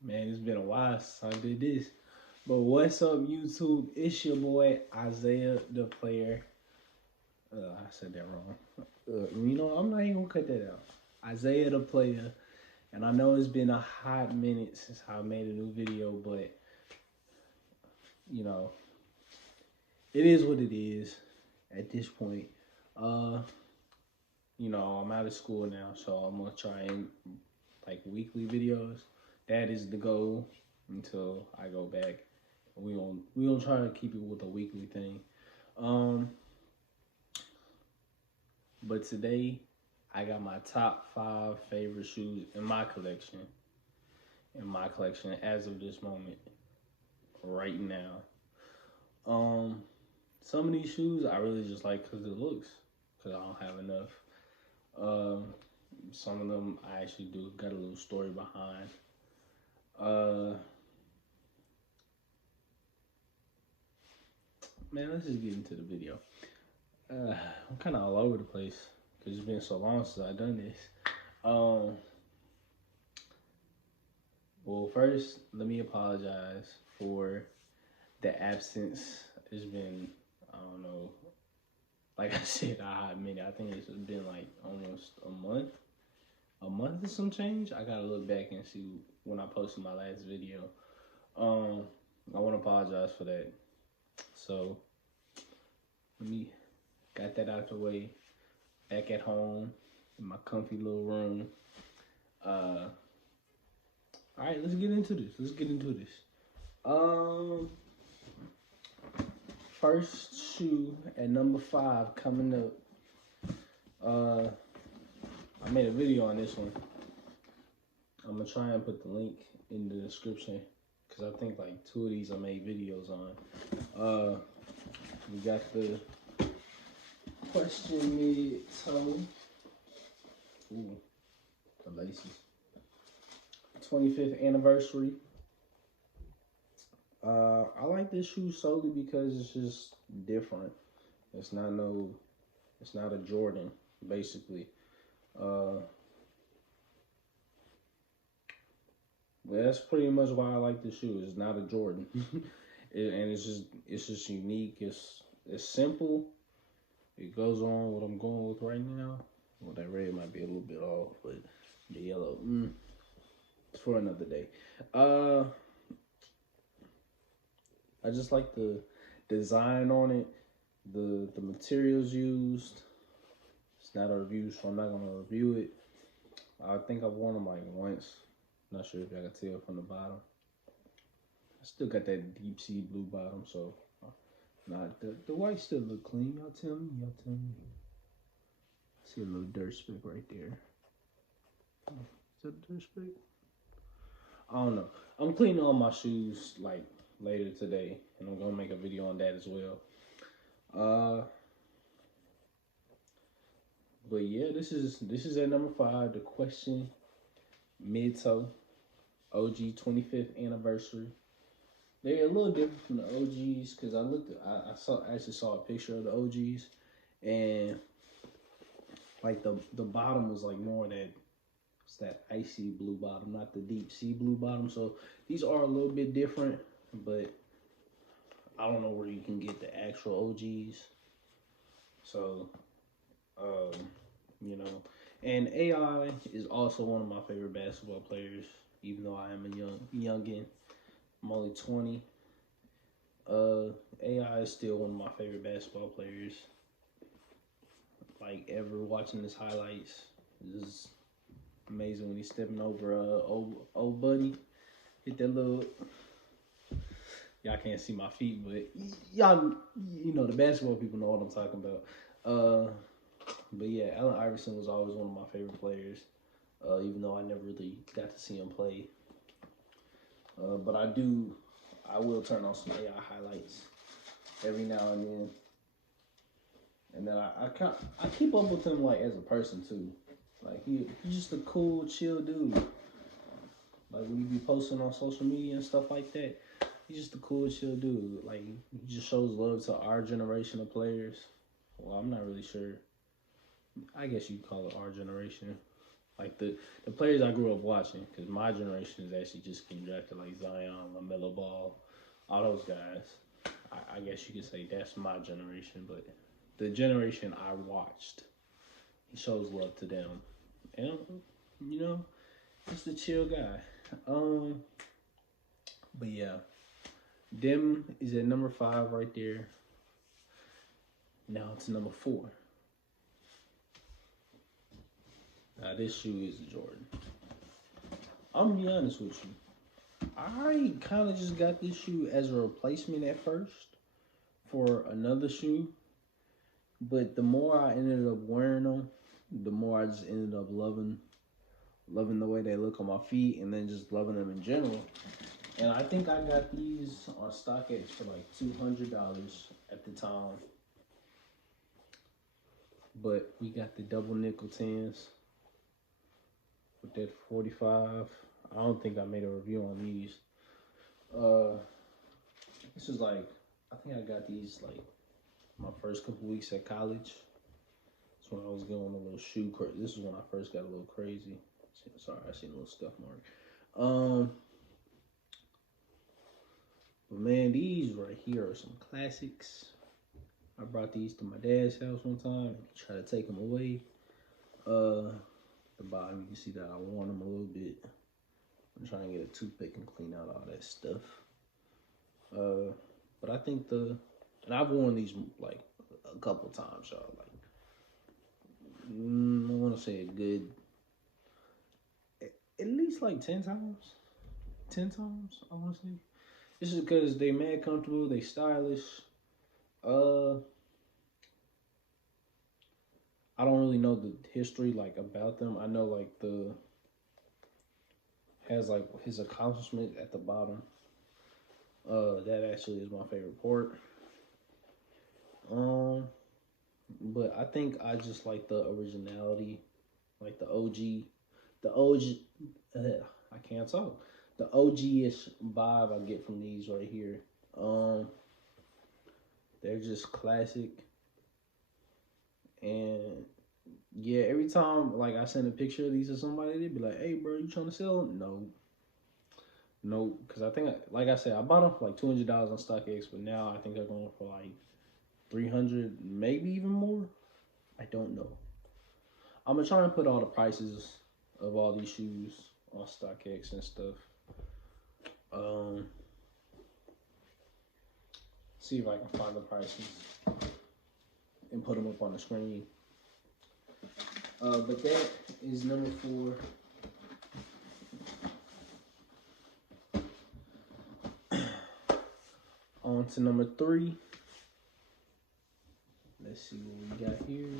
Man, it's been a while since I did this. But what's up, YouTube? It's your boy Isaiah the player. I said that wrong. I'm not even gonna cut that out. Isaiah the player. And I know it's been a hot minute since I made a new video, but you know, it is what it is at this point. Uh, I'm out of school now, so I'm gonna try and like weekly videos. That is the goal until I go back. We gonna try to keep it with a weekly thing. Um, but today I got my top 5 favorite shoes in my collection. In my collection as of this moment, right now. Um, some of these shoes I really just like because it looks, because I don't have enough. Um, some of them I actually do got a little story behind. Uh, man, let's just get into the video. I'm kind of all over the place because it's been so long since I've done this. Um, well, first, let me apologize for the absence. It's been, I don't know, like I said, a hot minute. I think it's been like almost a month or some change. I gotta look back and see when I posted my last video. Um, I want to apologize for that. So let me got that out the way. Back at home in my comfy little room. All right, let's get into this. Um, First shoe at number 5 coming up. I made a video on this one. I'm gonna try and put the link in the description because I think like 2 of these I made videos on. We got the question mid toe. Ooh, the laces. 25th anniversary. I like this shoe solely because it's just different. It's not a Jordan, basically. But that's pretty much why I like the shoe. It's not a Jordan, and it's just unique. It's simple. It goes on what I'm going with right now. Well, that red might be a little bit off, but the yellow, it's for another day. I just like the design on it, the materials used. It's not a review, so I'm not gonna review it. I think I've worn them like once. Not sure if I can tell from the bottom. I still got that deep sea blue bottom, so the white still look clean. Y'all tell me. I see a little dirt speck right there. Is that a dirt speck? I don't know. I'm cleaning all my shoes like later today, and I'm gonna make a video on that as well. But yeah, this is at number 5. The question mid toe OG 25th anniversary. They're a little different from the OGs because I actually saw a picture of the OGs, and like the bottom was like more that it's that icy blue bottom, not the deep sea blue bottom. So these are a little bit different, but I don't know where you can get the actual OGs. So, um, and AI is also one of my favorite basketball players, even though I am a youngin. I'm only 20. AI is still one of my favorite basketball players. Like ever watching his highlights, is amazing when he's stepping over old buddy. Hit that little. Y'all can't see my feet, but y'all, the basketball people know what I'm talking about. But yeah, Allen Iverson was always one of my favorite players, even though I never really got to see him play. But I will turn on some AI highlights every now and then. And then I keep up with him like as a person too. Like he's just a cool, chill dude. Like when you be posting on social media and stuff like that, he's just a cool, chill dude. Like he just shows love to our generation of players. Well, I'm not really sure. I guess you'd call it our generation. Like the players I grew up watching, because my generation is actually just getting drafted, like Zion, LaMelo Ball, all those guys. I guess you could say that's my generation, but the generation I watched, he shows love to them, and you know, just a chill guy. Um, but yeah, Dem is at number 5 right there. Now it's number 4. Now this shoe is a Jordan. I'm gonna be honest with you. I kind of just got this shoe as a replacement at first for another shoe, but the more I ended up wearing them, the more I just ended up loving the way they look on my feet, and then just loving them in general. And I think I got these on StockX for like $200 at the time. But we got the double nickel 10s with that 45. I don't think I made a review on these. This is like, I think I got these like my first couple weeks at college. That's when I was going a little shoe crazy. This is when I first got a little crazy. Sorry, I seen a little stuff mark. But man, these right here are some classics. I brought these to my dad's house one time and he tried to take them away. The bottom, you can see that I worn them a little bit. I'm trying to get a toothpick and clean out all that stuff. But I think and I've worn these like a couple times, y'all. Like, I want to say a good, at least like 10 times. 10 times, I want to say. This is because they mad comfortable, they stylish. I don't really know the history like about them. I know like has like his accomplishment at the bottom. That actually is my favorite part. But I think I just like the originality, like the OG, I can't talk. The OG-ish vibe I get from these right here. They're just classic. And yeah, every time like I send a picture of these to somebody, they'd be like, "Hey, bro, you trying to sell them?" No, because I think, like I said, I bought them for like $200 on StockX, but now I think they're going for like 300, maybe even more. I don't know. I'm gonna try and put all the prices of all these shoes on StockX and stuff. See if I can find the prices and put them up on the screen. But that is number 4. On to number 3. Let's see what we got here.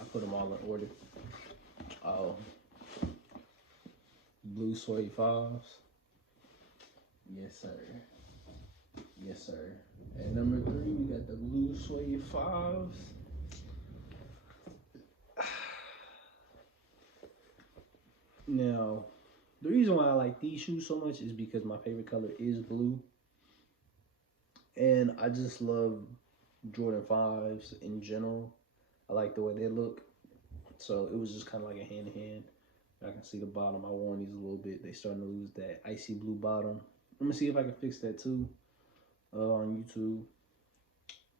I put them all in order. Oh, blue suede 5s. Yes, sir. Yes, sir. At number 3, we got the blue suede 5s. Now, the reason why I like these shoes so much is because my favorite color is blue. And I just love Jordan 5s in general. I like the way they look. So it was just kind of like a hand-in-hand. I can see the bottom. I worn these a little bit. They starting to lose that icy blue bottom. I'm going to see if I can fix that too on YouTube.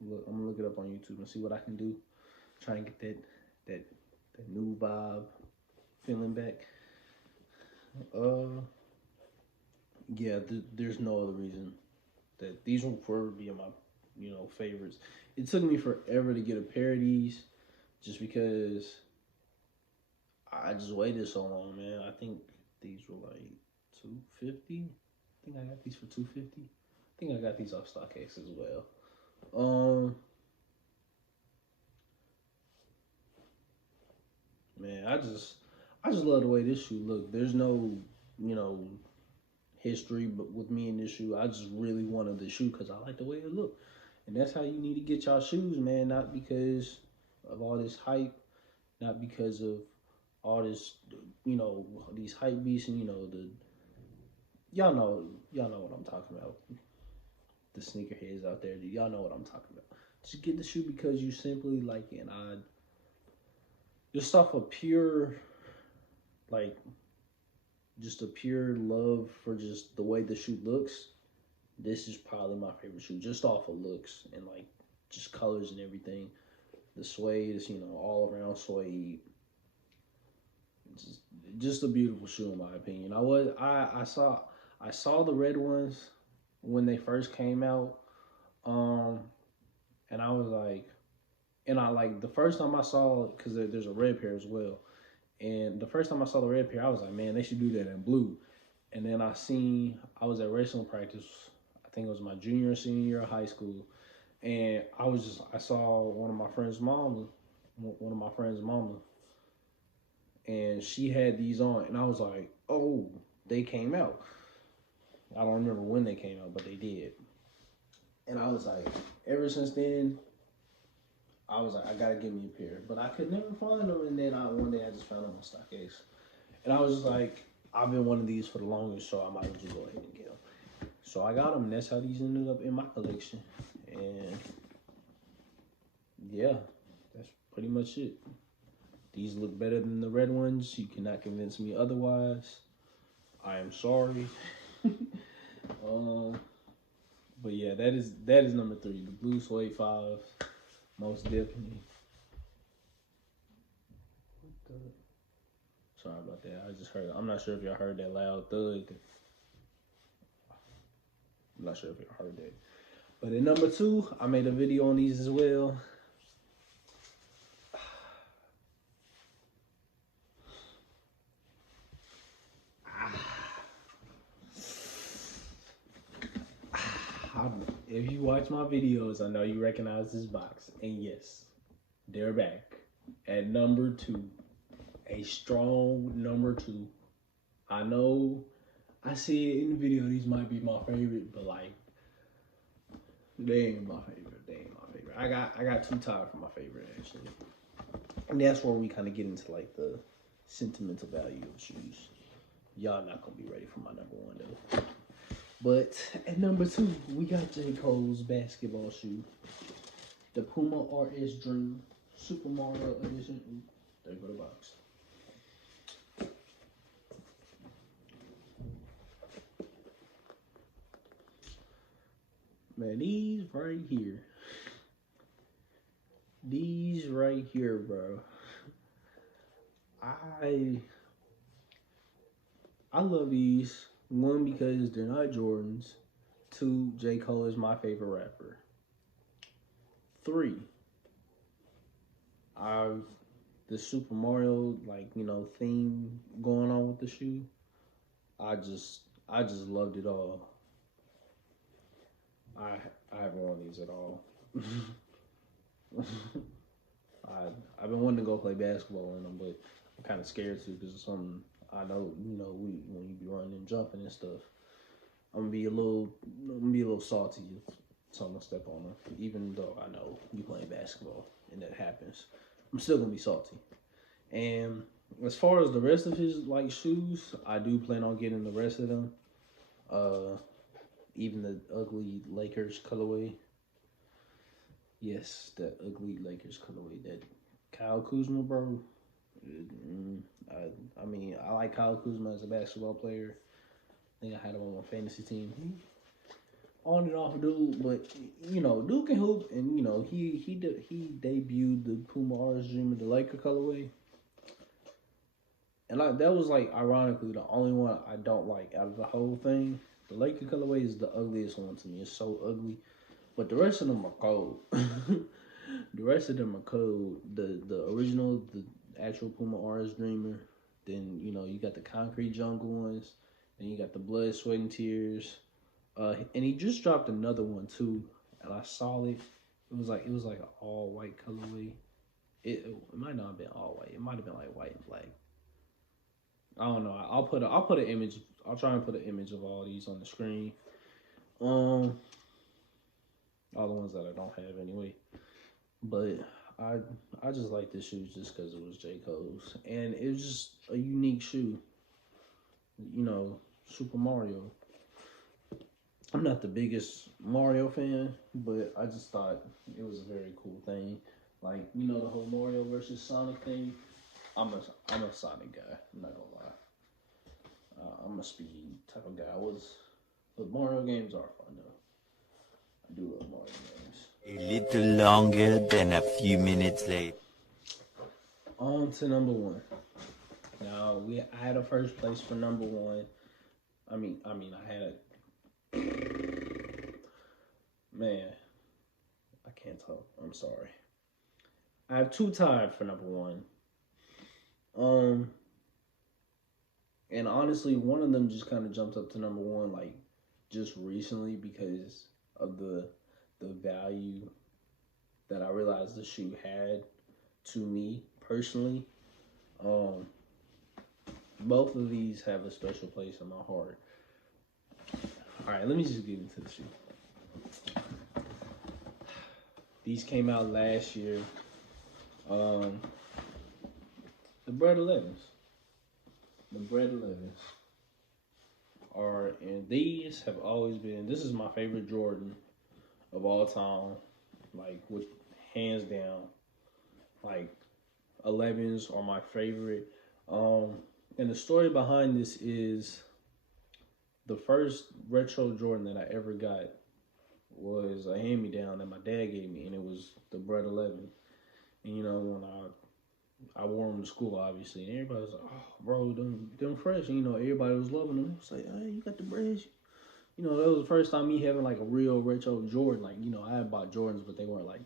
Look, I'm going to look it up on YouTube and see what I can do. Try and get that new vibe feeling back. Yeah, there's no other reason that these will forever be my, favorites. It took me forever to get a pair of these, just because I just waited so long, man. I think these were like $250. I think I got these for $250. I think I got these off StockX as well. Man, I just love the way this shoe look. There's no, history, but with me in this shoe, I just really wanted the shoe because I like the way it look. And that's how you need to get y'all shoes, man. Not because of all this hype, not because of all this, these hype beasts and y'all know what I'm talking about. The sneakerheads out there, y'all know what I'm talking about. Just get the shoe because you simply like it. And just off of pure like just a pure love for just the way the shoe looks, this is probably my favorite shoe, just off of looks and like just colors and everything. The suede is, all around suede. Just, just a beautiful shoe in my opinion. I saw the red ones when they first came out, um, and I was like, and I like the first time I saw it because there's a red pair as well. And the first time I saw the red pair, I was like, man, they should do that in blue. And then I was at wrestling practice. I think it was my junior or senior year of high school, and I saw one of my friends' mama, and she had these on, and I was like, oh, they came out. I don't remember when they came out, but they did. And I was like, ever since then, I was like, I gotta give me a pair, but I could never find them. And then one day I just found them on StockX, and I was just like, I've been wanting these for the longest, so I might as well just go ahead and get them. So I got them, and that's how these ended up in my collection. And yeah, that's pretty much it. These look better than the red ones. You cannot convince me otherwise. I am sorry. But yeah, that is number 3. The blue suede 5, most definitely. Sorry about that. I just heard. I'm not sure if y'all heard that loud thud. I'm not sure if y'all heard that. But at number 2, I made a video on these as well. If you watch my videos, I know you recognize this box. And yes, they're back at number 2. A strong number 2. I know I see it in the video. These might be my favorite, but like, they ain't my favorite. They ain't my favorite. I got too tired for my favorite actually. And that's where we kind of get into like the sentimental value of shoes. Y'all not gonna be ready for my number 1 though. But at number 2, we got J. Cole's basketball shoe. The Puma RS Dream Super Mario Edition. There go the box. Man, these right here, bro. I love these. 1, because they're not Jordans. 2, J. Cole is my favorite rapper. 3, the Super Mario theme going on with the shoe. I just loved it all. I haven't worn these at all. I've been wanting to go play basketball in them, but I'm kind of scared to because it's something I know. When you be running and jumping and stuff, I'm gonna be a little salty if someone step on them. Even though I know you playing basketball and that happens, I'm still gonna be salty. And as far as the rest of his shoes, I do plan on getting the rest of them. Even the ugly Lakers colorway. Yes, that ugly Lakers colorway. That Kyle Kuzma, bro. I mean, I like Kyle Kuzma as a basketball player. I think I had him on my fantasy team. On and off dude, but dude can hoop, and he debuted the Puma RS Dream of the Laker colorway, and that was ironically the only one I don't like out of the whole thing. The Laker colorway is the ugliest one to me. It's so ugly, but the rest of them are cold. The rest of them are cold. The original, the actual Puma RS Dreamer. Then you got the Concrete Jungle ones. Then you got the Blood, Sweat, and Tears. And he just dropped another one too, and I saw it. It was like an all white colorway. It might not have been all white. It might have been like white and black. I don't know. I'll put an image. I'll try and put an image of all these on the screen. All the ones that I don't have anyway. But I just like this shoe just because it was J. Cole's, and it was just a unique shoe. Super Mario. I'm not the biggest Mario fan, but I just thought it was a very cool thing. The whole Mario versus Sonic thing. I'm a Sonic guy. I'm not gonna lie. I'm a speed type of guy. But Mario games are fun though. I do love Mario games. A little longer than a few minutes later. On to number one. Now I had a first place for number one. I had a man. I can't talk. I'm sorry. I have two tied for number one. Um, and honestly, one of them just kind of jumped up to number one like just recently because of the value that I realized the shoe had to me personally. Um, both of these have a special place in my heart. All right, let me just get into the shoe. These came out last year. Um, the Bred 11s. The Bred 11s are, and these have always been. This is my favorite Jordan of all time, like with hands down. Like 11s are my favorite. And the story behind this is the first retro Jordan that I ever got was a hand me down that my dad gave me, and it was the Bred 11. And you know, when I wore them to school, obviously, and everybody was like, "Oh, bro, them fresh." And, you know, everybody was loving them. It was like, "Hey, you got the Breds." You know, that was the first time me having like a real retro Jordan. Like, you know, I had bought Jordans, but they weren't like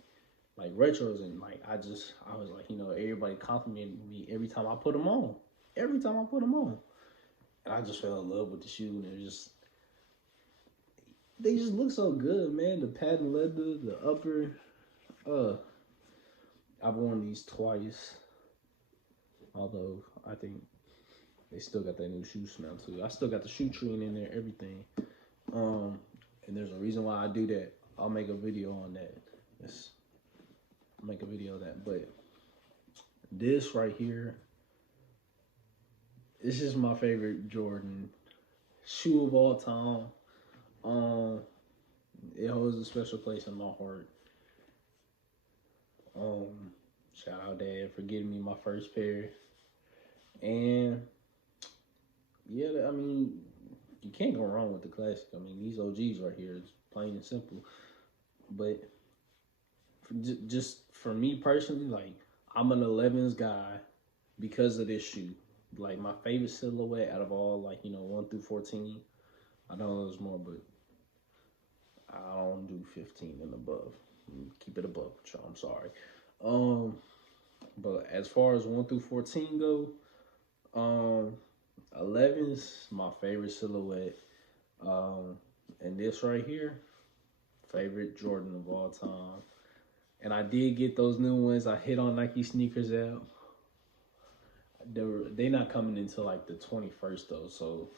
retros, and like I was like, you know, everybody complimented me every time I put them on. Every time I put them on, and I just fell in love with the shoe, and it just they just look so good, man. The patent leather, the upper. I've worn these twice, although I think they still got that new shoe smell too. I still got the shoe tree in there, everything. And there's a reason why I do that. I'll make a video on that. I'll make a video of that. But this right here, this is my favorite Jordan shoe of all time. It holds a special place in my heart. Shout out Dad for getting me my first pair. And yeah, I mean, you can't go wrong with the classic. I mean, these OGs right here is plain and simple. But just for me personally, like I'm an 11s guy because of this shoe. Like my favorite silhouette out of all, like, you know, 1 through 14. I know there's more, but I don't do 15 and above. Keep it above, y'all. I'm sorry. But as far as 1 through 14 go, 11's my favorite silhouette. And this right here, favorite Jordan of all time. And I did get those new ones. I hit on Nike sneakers out. They not coming until like the 21st though, so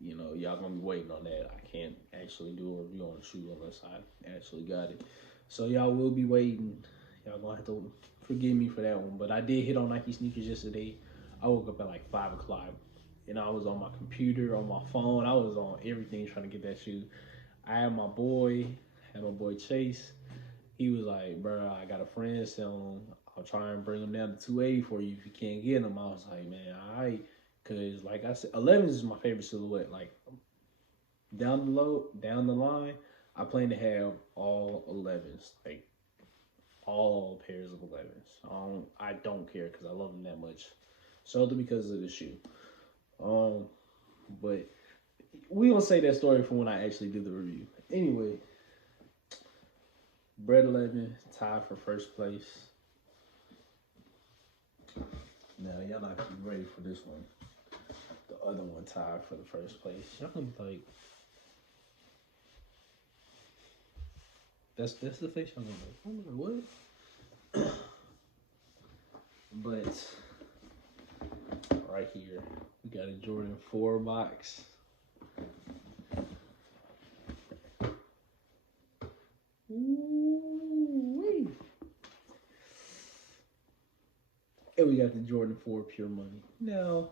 you know y'all gonna be waiting on that. I can't actually do a review on the shoe unless I actually got it. So y'all will be waiting. Y'all gonna have to forgive me for that one. But I did hit on Nike sneakers yesterday. I woke up at like 5 o'clock, and I was on my computer, on my phone. I was on everything trying to get that shoe. I had my boy Chase. He was like, "Bro, I got a friend selling them. I'll try and bring them down to 280 for you if you can't get them." I was like, "Man, all right." Cause like I said, 11 is my favorite silhouette. Like down the line, I plan to have all 11s, like all pairs of 11s. I don't care because I love them that much, solely because of the shoe. But we gonna say that story for when I actually do the review. Anyway, Bred 11 tied for first place. Now y'all not gonna be ready for this one. The other one tied for the first place. Y'all gonna be like, that's the face y'all gonna be like, oh my, what? But right here, we got a Jordan 4 box. Ooh-wee. And we got the Jordan 4 Pure Money. Now,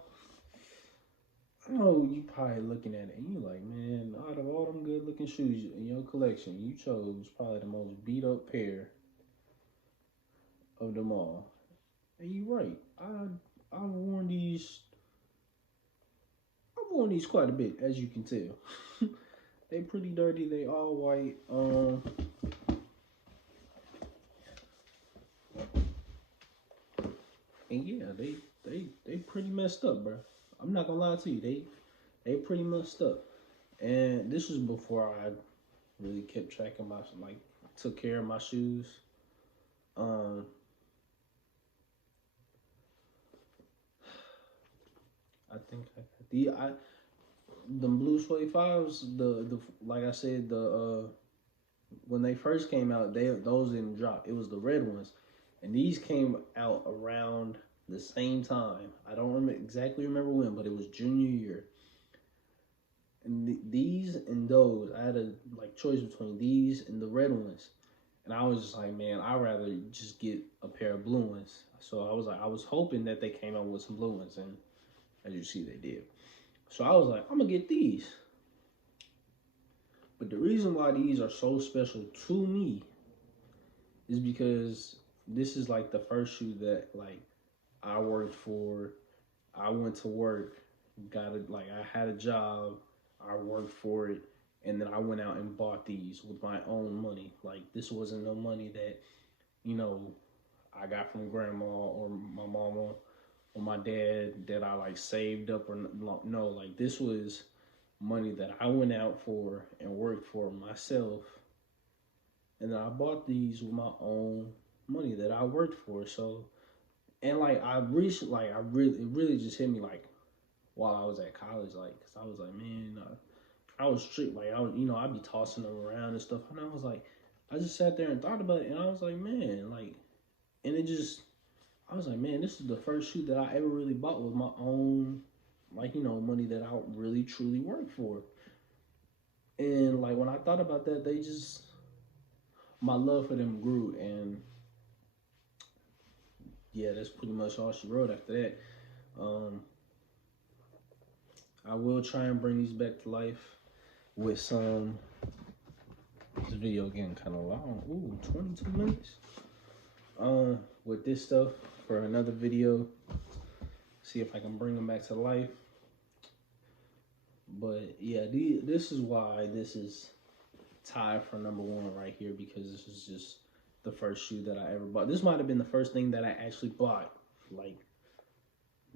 I know you probably looking at it and you like, man, out of all them good looking shoes in your collection, you chose probably the most beat up pair of them all. And you're right. I've worn these. I've worn these quite a bit, as you can tell. They pretty dirty. They all white. And yeah, they pretty messed up, bro. I'm not gonna lie to you. They pretty messed up. And this was before I really kept track of my like took care of my shoes. Um, I think the blue suede fives. The like I said when they first came out, those didn't drop. It was the red ones, and these came out around the same time. I don't exactly remember when, but it was junior year. And these and those, I had a like choice between these and the red ones, and I was just like, man, I'd rather just get a pair of blue ones. So I was like, I was hoping that they came out with some blue ones, and as you see, they did. So I was like, I'm gonna get these. But the reason why these are so special to me is because this is like the first shoe that like I worked for. I went to work, got it, like I had a job, I worked for it, and then I went out and bought these with my own money. Like this wasn't no money that, you know, I got from grandma or my mama or my dad that I like saved up or no, like this was money that I went out for and worked for myself, and then I bought these with my own money that I worked for. So, and like I reached, like it really just hit me like while I was at college, like, cause I was like, man, I was strict, like I was, you know, I'd be tossing them around and stuff, and I was like, I just sat there and thought about it, and I was like, man, like, and it just, I was like, man, this is the first shoe that I ever really bought with my own, like, you know, money that I really truly worked for. And like when I thought about that, they just, my love for them grew, and yeah, that's pretty much all she wrote after that. Um, I will try and bring these back to life with some. This video getting kind of long. Ooh, 22 minutes. With this stuff for another video. See if I can bring them back to life. But yeah, this is why this is tied for number one right here, because this is just the first shoe that I ever bought. This might have been the first thing that I actually bought, like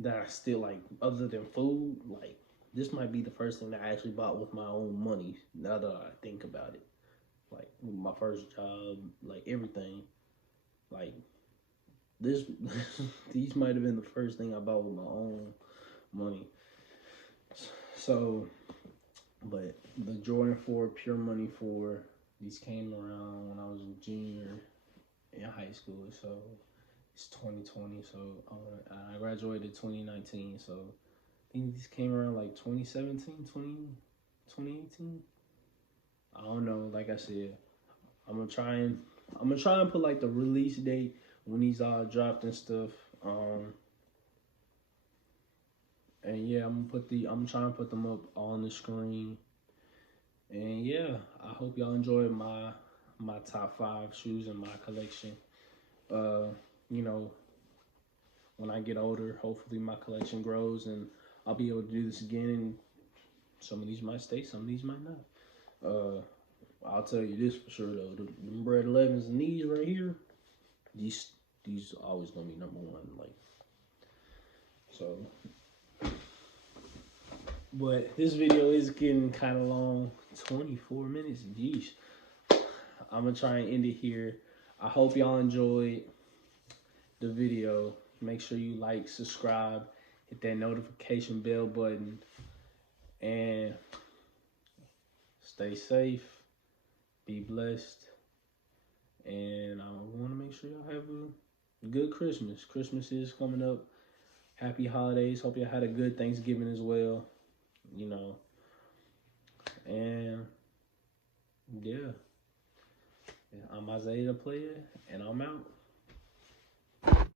that I still like, other than food. Like this might be the first thing that I actually bought with my own money. Now that I think about it, like my first job, like everything, like this, these might have been the first thing I bought with my own money. So, but the Jordan 4 Pure Money 4, these came around when I was a junior in high school. So it's 2020. So I graduated 2019. So I think these came around like 2017, 2018. I don't know. Like I said, I'm gonna try and put like the release date when these all dropped and stuff. And yeah, I'm trying to put them up on the screen. And yeah, I hope y'all enjoyed my top 5 shoes in my collection. You know, when I get older, hopefully my collection grows and I'll be able to do this again. And some of these might stay, some of these might not. I'll tell you this for sure though, the Bred 11s and these right here, these always gonna be number one. Like, so. But this video is getting kind of long, 24 minutes, geez. I'm gonna try and end it here. I hope y'all enjoyed the video. Make sure you like, subscribe, hit that notification bell button, and stay safe, be blessed, and I want to make sure y'all have a good Christmas. Christmas is coming up. Happy holidays. Hope y'all had a good Thanksgiving as well. You know, and yeah, I'm Isaiah the Player, and I'm out.